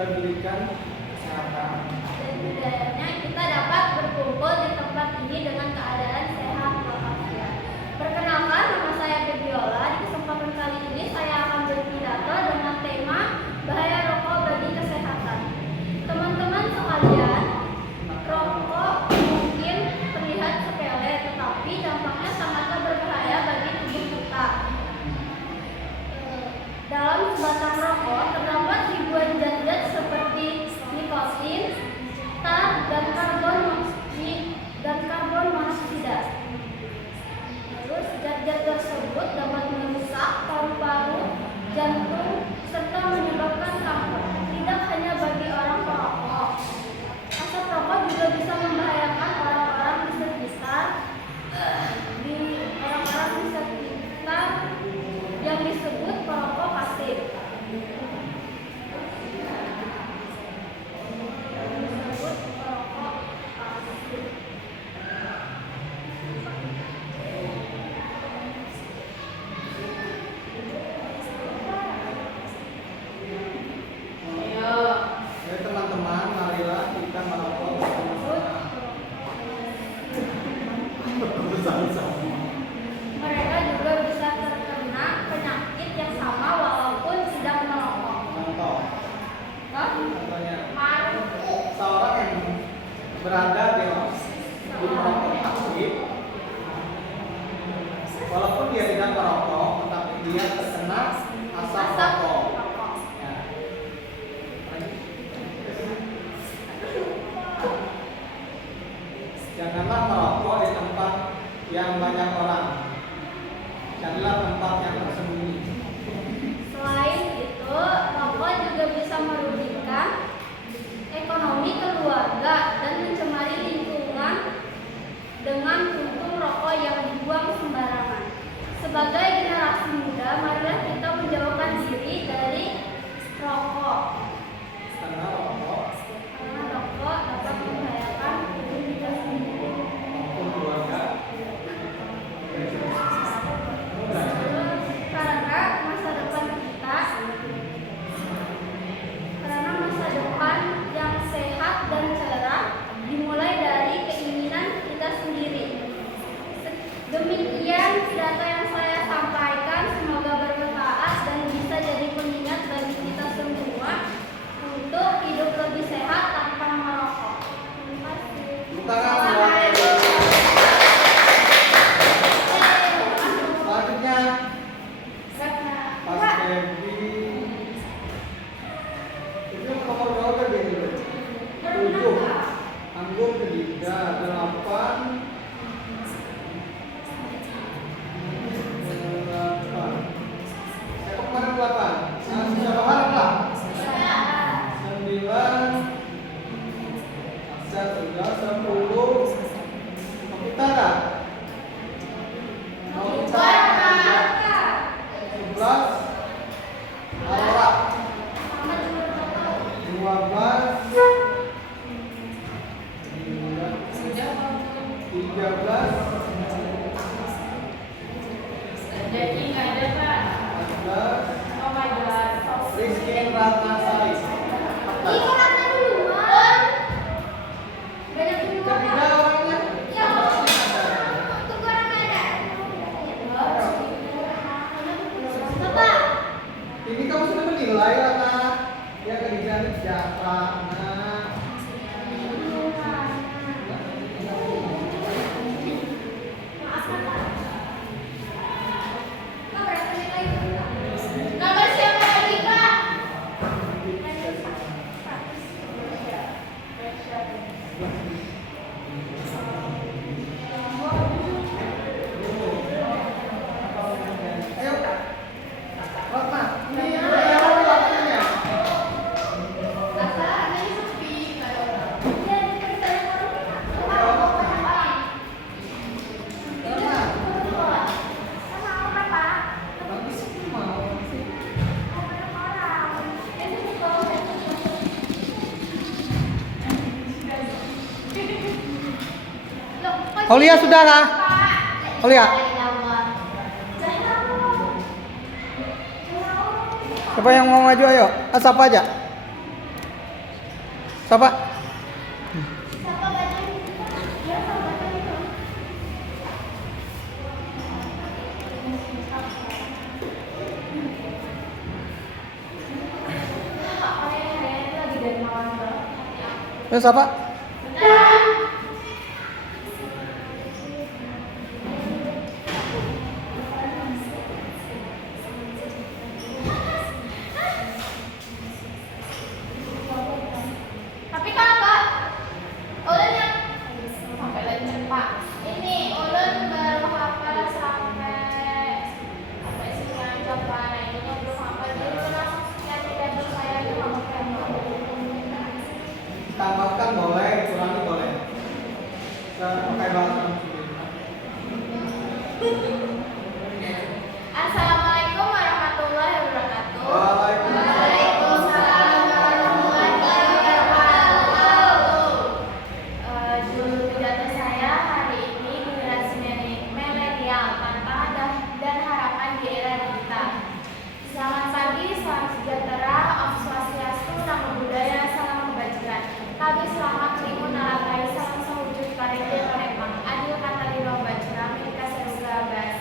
pendidikan kesehatan. Dan budayanya kita dapat berkumpul di tempat ini dengan keadaan sehat walafiat. Perkenalkan, nama saya Febiola. Di kesempatan kali ini saya akan berpidato dengan tema bahaya rokok bagi kesehatan. Teman-teman sekalian, rokok mungkin terlihat sepele, tetapi dampaknya sangatlah berbahaya bagi tubuh kita. Dalam sebatang rokok terdapat ribuan zat-zat seperti nikotin, tar, dan karbon monoksida. Terus zat-zat tersebut dapat merusak paru-paru, jantung, serta menyebabkan kanker. Tidak hanya bagi orang perokok, asap rokok juga bisa membahayakan orang-orang di sekitar yang disebut perokok pasif. Jadi teman-teman, marilah kita merokok bersama-sama. Mereka juga bisa terkena penyakit yang sama walaupun tidak merokok. Contohnya, seorang yang berada di merokok aktif, walaupun dia tidak merokok, tetapi dia terkena asap rokok. Ya. Janganlah merokok di tempat yang banyak orang. Carilah tempat yang tersembunyi. Selain itu, rokok juga bisa merugikan ekonomi keluarga dan mencemari lingkungan dengan puntung rokok yang dibuang sembarangan. Sebagai generasi muda, marilah kita menjauhkan diri dari rokok. Karena rokok Dapat membahayakan tubuh kita sendiri. maupun keluarga. Karena masa depan yang sehat dan cerah dimulai dari keinginan kita sendiri. Demikian pidato yang saya sampaikan, semoga bermanfaat dan bisa jadi pengingat bagi kita semua untuk hidup lebih sehat tanpa merokok. Terima kasih. Selanjutnya, Mas Devi. Itu nomor berapa Devi? 7. Anggun ketiga, 8. Kemarin 8. Bisa paham lah? 9. Saya sudah 10. Kita ada? Mau kita 11. Aura 12. 13. Jadi nggak ada Pak. 14. Oh my god. Rizky Ratnasari. Ibu Ratna duluan. Banyak duluan. Ketiga orangnya. Ya. Tunggu orang ada. Bapak. Ini kamu sudah menilai Ratna. Yang ketiga ini siapa? Nah. Nama siapa lagi Pak? Ayo. Ratna. Ini yang waktunya. Aulia sudah lah. Aulia. Siapa yang mau maju ayo? Asap aja. Siapa? Siapa baca itu? Ya, siapa baca itu? Kayaknya lagi dari malam banget. Siapa? Tapi kakak, ulun yang sampai lanjut pak. Ini ulun baru hafal sampai sini aja pak. Nah ini belum hafal. Jadi ulun langsung lihat di tabel saya itu hafal tabel. Tambahkan boleh, kurangi boleh. Pakai bahasa Assalamualaikum warahmatullahi wabarakatuh. Waalaikumsalam. Waalaikumsalam warahmatullahi wabarakatuh. Judul pidato saya hari ini generasi milenial, tantangan dan harapan di era digital. Selamat pagi, salam sejahtera, Om Swastiastu, Namo Buddhaya, salam kebajikan. Kami selamat Limun Nalakai, salam sewujud karya Parepang, adil kata lima bajra, menika seruga bas.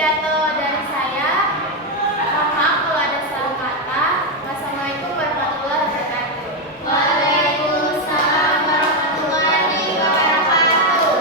pidato dari saya. Mohon maaf kalau ada salah kata. Wassalamualaikum warahmatullahi wabarakatuh. Waalaikumsalam warahmatullahi wabarakatuh.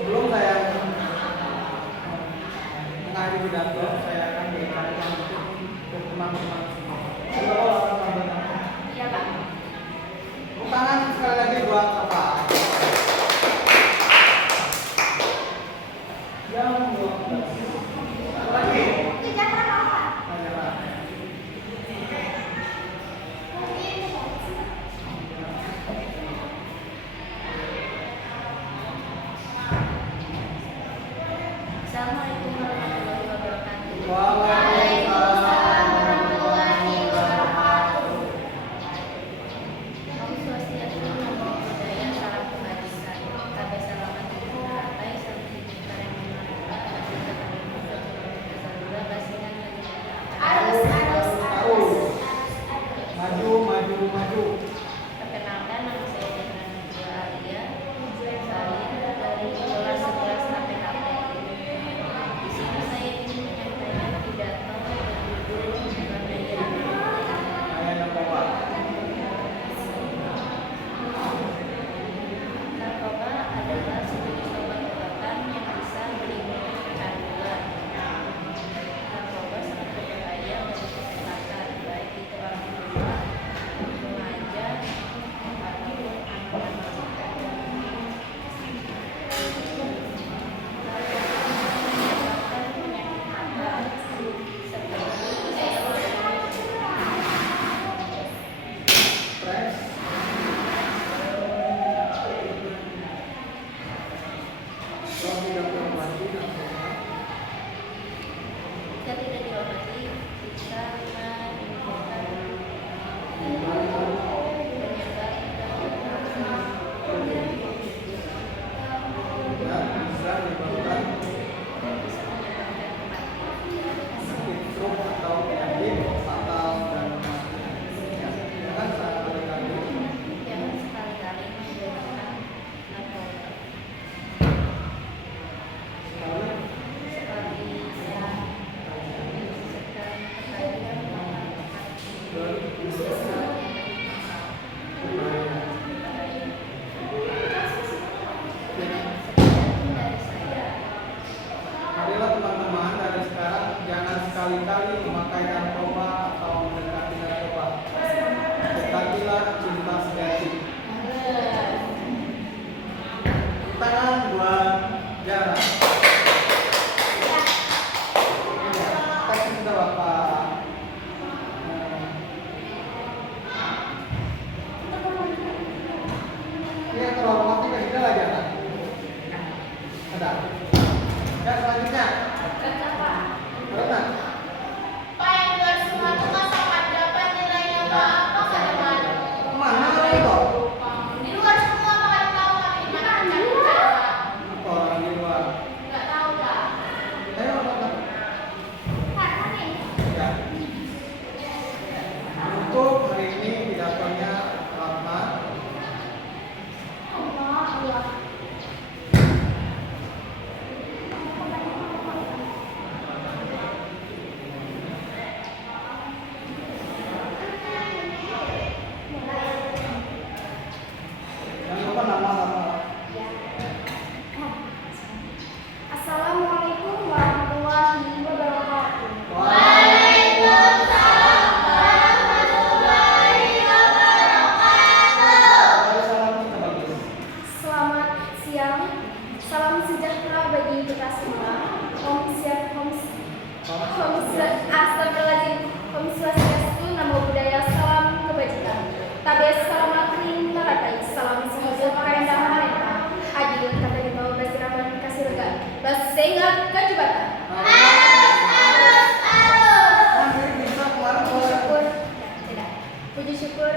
Sebelum saya mengakhiri pidato, saya akan berikan untuk teman-teman semua. Iya, Pak. Tepuk tangan sekali lagi buat Bapak. Yang 12. Satu lagi. Jangan apa-apa. Menyerah. Assalamualaikum warahmatullahi wabarakatuh. Waalaikumsalam warahmatullahi wabarakatuh. Om Swastiastu, Namo Buddhaya, Salam Kebajikan. Kabeh salaman ratai sareng bareng manungsa, sarua basinan Arus. Maju. Perkenalkan, nama saya Dana Najwa Alia. Saya dari kelas 11 KPKP. Di sini saya ingin menyampaikan pidato berjudul Budaya. Saya narkoba. Narkoba adalah sejenis obat-obatan yang bisa menimbulkan kecanduan. Narkoba sangat berbahaya bagi kesehatan, baik itu orang tua, remaja, ataupun anak-anak balita. Narkoba menyebabkan penyakit mata seperti Stres. Kalau tidak terobati, narkoba. jika tidak diobati bisa menimbulkan Ya, bisa menyebabkan sakit stroke atau penyakit fatal dan ya, jangan sekali-kali Jangan sekali-kali menggunakan narkoba sekali seperti sedang terkadang menggunakan berbahaya. Sekian dari saya. Marilah teman-teman, dari sekarang jangan sekali-kali memakai narkoba atau mendekati narkoba. Dekatilah cinta sejati. Tangan buat jarak. Kasih kita Bapak. Ini yang terhormatnya ke kita lagi anak. Ada. Ya selanjutnya. Berenang. Pak yang luar semua tuh sangat dapat nilainya Pak. Apa kadang Mana itu? di luar semua Pak tahu Pak di mana cara Apa orang di luar? nggak tahu Pak. Ayo berenang. Pak nih. Ya. Untuk hari ini pidatonya Rahmat. Allah. Jangan lupa nama sama. Assalamualaikum warahmatullahi wabarakatuh. Waalaikumsalam warahmatullahi wabarakatuh. Salam kita bagus. Selamat siang. Salam sejahtera bagi kita semua. Om Swastiastu, Namo Buddhaya, Salam Kebajikan. Tabes salam lakring maratai, salam semoga kaendah mereka. Adil kata di bawah basiraman kasih lega. Bas sehingga ke jembatan. Puji syukur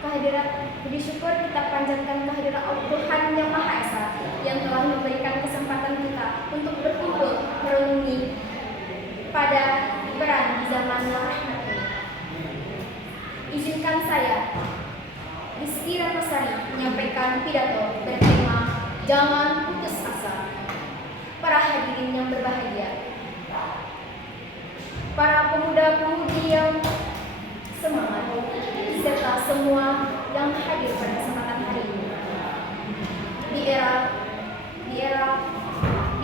kehadiran puji syukur kita panjatkan kehadiran Tuhan yang Maha Esa yang telah memberikan kesempatan kita untuk berkumpul merenungi pada peran di zaman yang rahmat ini. Izinkan saya Rizky Ratnasari menyampaikan pidato bertema Jangan hadirin yang berbahagia. Para pemuda-pemudi yang semangat, serta semua yang hadir pada kesempatan hari ini. Di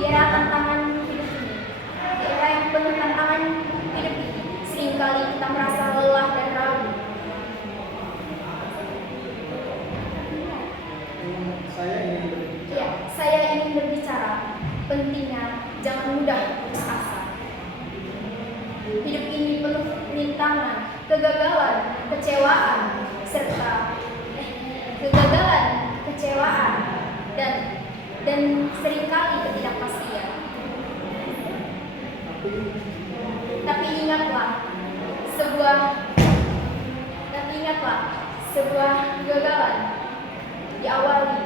era tantangan hidup ini, di era yang penuh tantangan hidup ini, seringkali kita merasa lelah dan ragu. Saya ingin berbicara pentingnya jangan mudah putus asa. Hidup ini penuh rintangan, kegagalan, kecewaan, dan seringkali ketidakpastian. Tapi ingatlah, sebuah kegagalan diawali.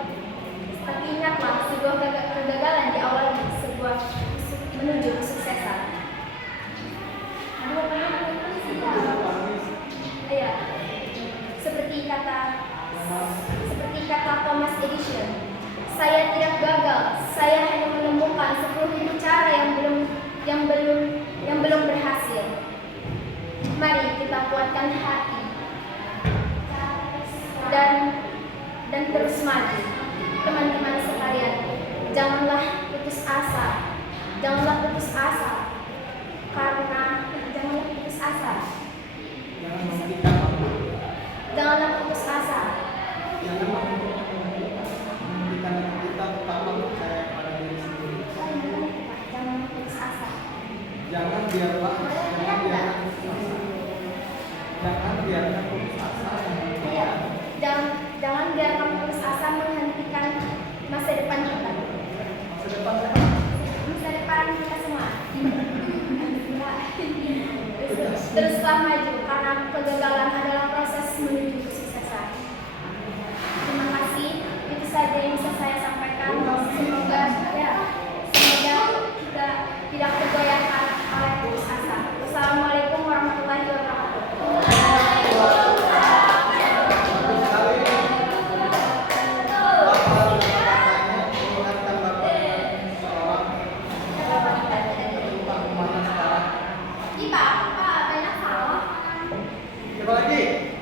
Menuju kesuksesan. Ya, seperti kata Thomas Edison, saya tidak gagal, saya hanya menemukan 10.000 cara yang belum berhasil. Mari kita kuatkan hati dan terus maju. Teman-teman sekalian, janganlah putus asa. Janganlah putus asa. Janganlah putus asa. Jangan biarkan putus asa. Jangan biarkan putus asa menghentikan masa depan kita. Masa depan kita semua. Teruslah maju karena kegagalan adalah proses menuju kesuksesan. Terima kasih. Itu saja yang bisa saya sampaikan. Semoga kita tidak tergoyahkan oleh putus asa. Wassalamualaikum warahmatullahi wabarakatuh. Siapa lagi?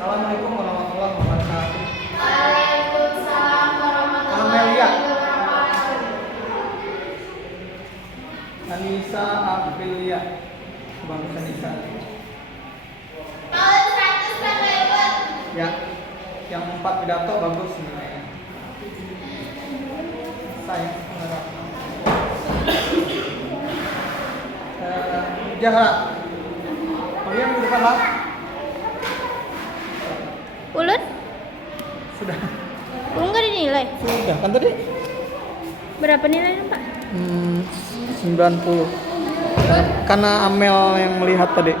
Assalamualaikum warahmatullahi wabarakatuh. Waalaikumsalam warahmatullahi wabarakatuh. Anissa Aprilia. Bang Anissa. Kalau 100 berapa ikut? Ya, yang 4 pidato bagus nilainya. Saya Jahra. Kalian di depan lah. Ulut? Sudah. Enggak dinilai. Sudah kan tadi? Berapa nilainya, Pak? 90. Karena Amel yang melihat tadi.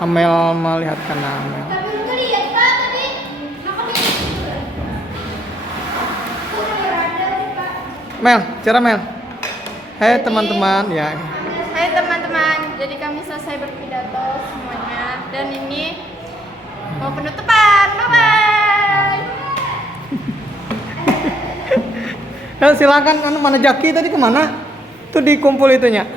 Amel melihat karena Amel. Tapi enggak lihat, Pak, tadi. Makanya Mel, cara Mel. Hai teman-teman, ya. Hai teman-teman, jadi kami selesai berpidato semuanya dan ini mau penutupan, bye-bye. Silakan, mana Jaki tadi kemana? Tuh dikumpul itunya.